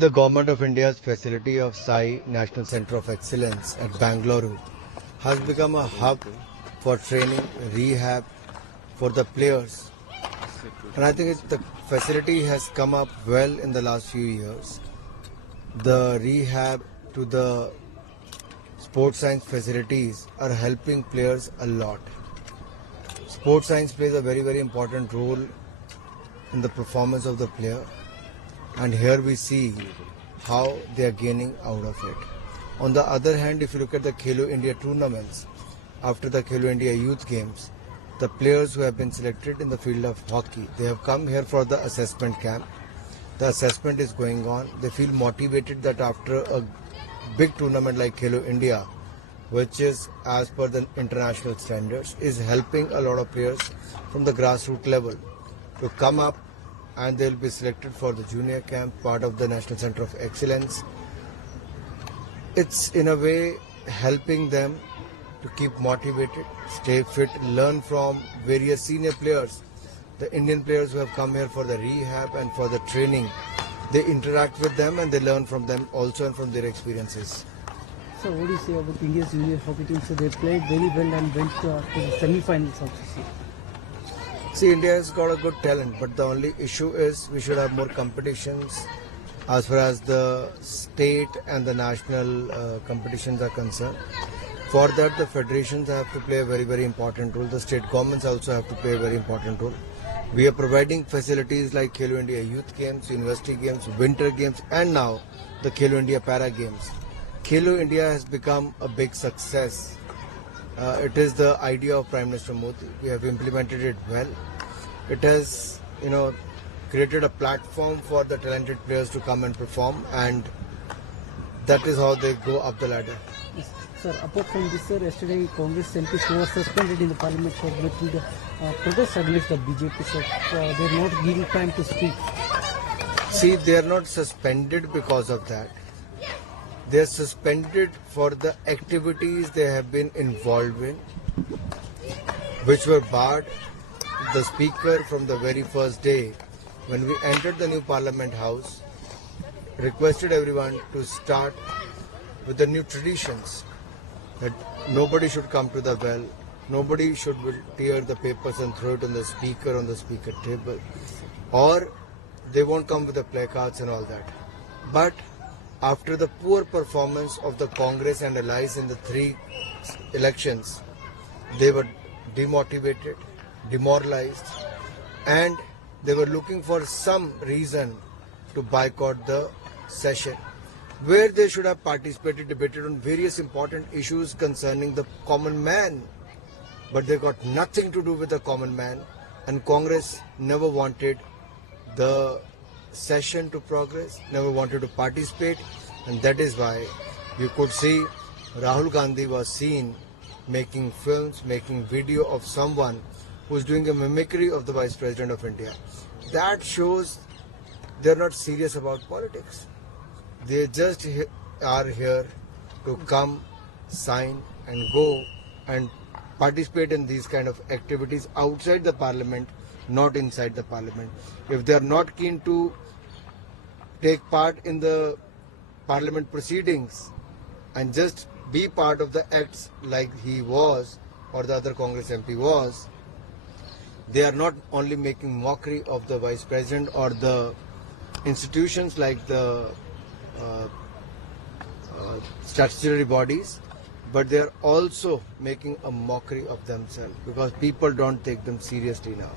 The Government of India's facility of Sai National Centre of Excellence at Bangalore has become a hub for training, rehab for the players. And I think the facility has come up well in the last few years. The rehab to the sports science facilities are helping players a lot. Sports science plays a very, very important role in the performance of the player. And here we see how they are gaining out of it. On the other hand, if you look at the Khelo India tournaments, after the Khelo India Youth Games, the players who have been selected in the field of hockey, they have come here for the assessment camp. The assessment is going on. They feel motivated that after a big tournament like Khelo India, which is as per the international standards, is helping a lot of players from the grassroots level to come up, and they will be selected for the junior camp, part of the National Centre of Excellence. It's in a way helping them to keep motivated, stay fit, learn from various senior players, the Indian players who have come here for the rehab and for the training. They interact with them and they learn from them also and from their experiences. So what do you say about India's junior hockey team? So they played very well and went to the semi-finals also. See, India has got a good talent, but the only issue is we should have more competitions as far as the state and the national competitions are concerned. For that, the federations have to play a very, very important role. The state governments also have to play a very important role. We are providing facilities like Khelo India Youth Games, University Games, Winter Games, and now the Khelo India Para Games. Khelo India has become a big success. It is the idea of Prime Minister Modi. We have implemented it well. It has, created a platform for the talented players to come and perform, and that is how they go up the ladder. Yes. Sir, apart from this, sir, yesterday Congress MPs who were suspended in the parliament for making the protest against the BJP, so they are not giving time to speak. See, they are not suspended because of that. They are suspended for the activities they have been involved in, which were barred. The Speaker from the very first day, when we entered the new Parliament House, requested everyone to start with the new traditions, that nobody should come to the well, nobody should tear the papers and throw it on the speaker table, or they won't come with the placards and all that. But after the poor performance of the Congress and allies in the 3 elections, they were demotivated, demoralized, and they were looking for some reason to boycott the session, where they should have participated, debated on various important issues concerning the common man. But they got nothing to do with the common man, and Congress never wanted the session to progress, never wanted to participate, and that is why you could see Rahul Gandhi was seen making films, making video of someone who is doing a mimicry of the Vice President of India. That shows they are not serious about politics. They just are here to come, sign and go and participate in these kind of activities outside the parliament, not inside the parliament. If they are not keen to take part in the parliament proceedings and just be part of the acts like he was or the other Congress MP was, they are not only making mockery of the Vice President or the institutions like the statutory bodies, but they are also making a mockery of themselves because people don't take them seriously now.